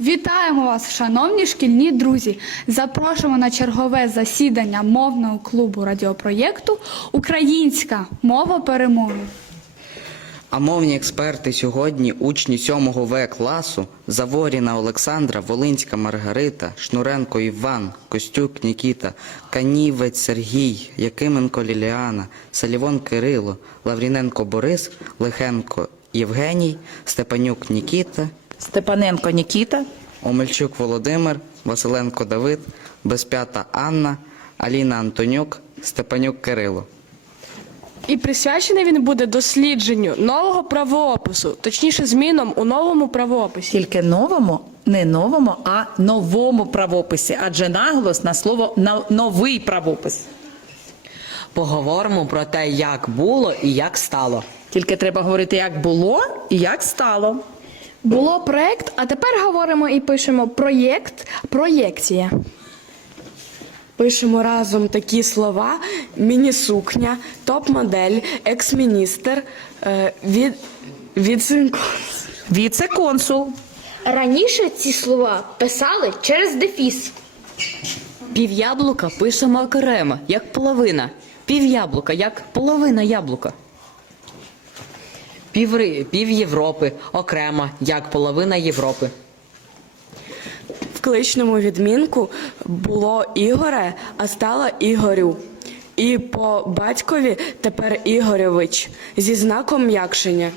Вітаємо вас, шановні шкільні друзі! Запрошуємо на чергове засідання мовного клубу радіопроєкту Українська мова перемоги. А мовні експерти сьогодні учні 7 В класу Заворіна Олександра, Волинська Маргарита, Шнуренко Іван, Костюк Нікіта, Канівець Сергій, Якименко Ліліана, Салівон Кирило, Лавріненко Борис, Лихенко Євгеній, Степанюк Нікіта, Степаненко Нікіта, Омельчук Володимир, Василенко Давид, Безпята Анна, Аліна Антонюк, Степанюк Кирило. І присвячений він буде дослідженню нового правоопису, точніше, змінам у новому правоописі. тільки новому, не новому, а новому правописі, адже наголос на слово «на- новий правопис. Поговоримо про те, як було і як стало. Тільки треба говорити, як було і як стало. Було проєкт, а тепер говоримо і пишемо проєкт, проєкція. Пишемо разом такі слова: міні-сукня, топ-модель, екс-міністр, е, від, відсинку. Віце-консул, Раніше ці слова писали через дефіс. Пів яблука пишемо окремо, як половина. Пів яблука, як половина яблука. Піври, пів Європи окремо, як половина Європи. В кличному відмінку було Ігоре, а стало Ігорю. І по батькові тепер Ігоревич зі знаком м'якшення.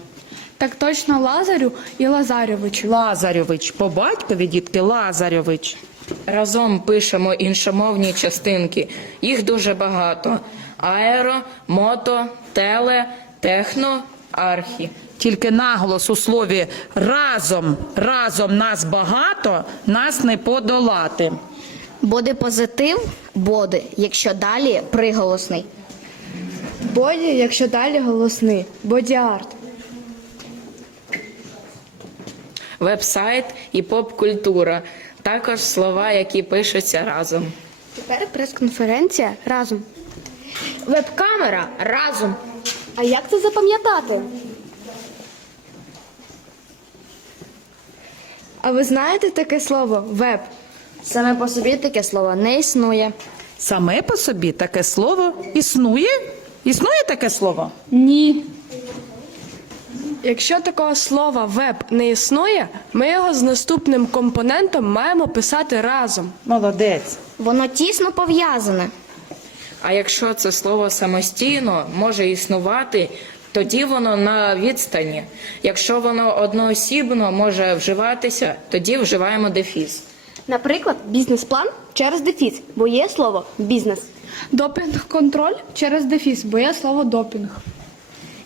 Так точно Лазарю і Лазарьовичу. Лазарьович, по батькові дітки Лазарьович. Разом пишемо іншомовні частинки. Їх дуже багато: аеро, мото, теле, техно, архі. Тільки наголос у слові разом, разом нас багато, нас не подолати. Буде позитив, буде, якщо далі приголосний. Боді, якщо далі голосний, боді-арт. Веб-сайт і поп-культура. Також слова, які пишуться разом. Тепер прес-конференція разом. Веб-камера разом. А як це запам'ятати? А ви знаєте таке слово веб? Саме по собі таке слово не існує. Саме по собі таке слово існує? Існує таке слово? Ні. Якщо такого слова веб не існує, ми його з наступним компонентом маємо писати разом. Молодець. Воно тісно пов'язане. А якщо це слово самостійно може існувати, тоді воно на відстані. Якщо воно одноосібно може вживатися, тоді вживаємо дефіс. Наприклад, бізнес-план через дефіс, бо є слово бізнес. Допінг-контроль через дефіс, бо є слово допінг.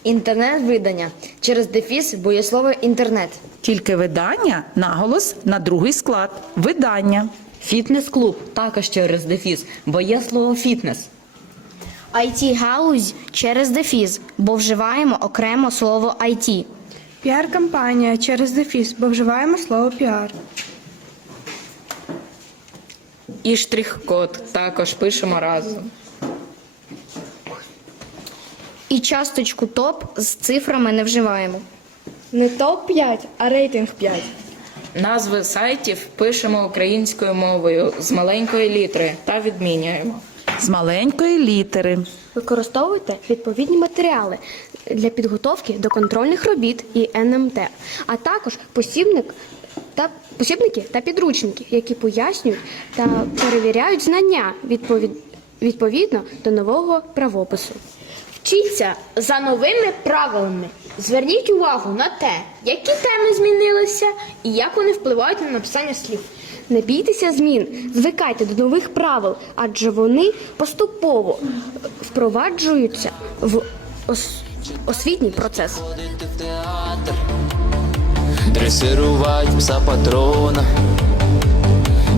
Інтернет-видання через дефіс, бо є слово інтернет. Тільки видання, наголос на другий склад. Видання. Фітнес-клуб також через дефіс, бо є слово фітнес. IT-галузь через дефіс, бо вживаємо окремо слово IT. Піар-кампанія через дефіс, бо вживаємо слово піар. І штрих-код також пишемо разом. І часточку топ з цифрами не вживаємо. Не топ-5, а рейтинг 5. Назви сайтів пишемо українською мовою з маленької літери та відмінюємо. З маленької літери. Використовуйте відповідні матеріали для підготовки до контрольних робіт і НМТ, а також посібник та посібники та підручники, які пояснюють та перевіряють знання відповід, відповідно до нового правопису. Вчіться за новими правилами. Зверніть увагу на те, які теми змінилися і як вони впливають на написання слів. Не бійтеся змін, звикайте до нових правил, адже вони поступово впроваджуються в ос- освітній процес. Дресирувать пса патрона.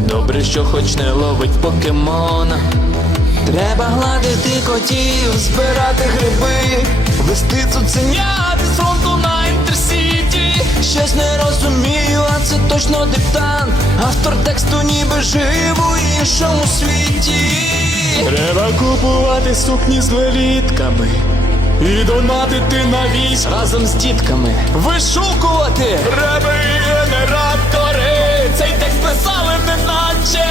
Добре, що хоч не ловить покемона. Треба гладити котів, збирати гриби, вести цуценят з фронту на інтерсіті точно диктант, автор тексту ніби жив у іншому світі. Треба купувати сукні з левітками, і донатити на військ разом з дітками. Вишукувати Треба генератори. Цей текст писали неначе.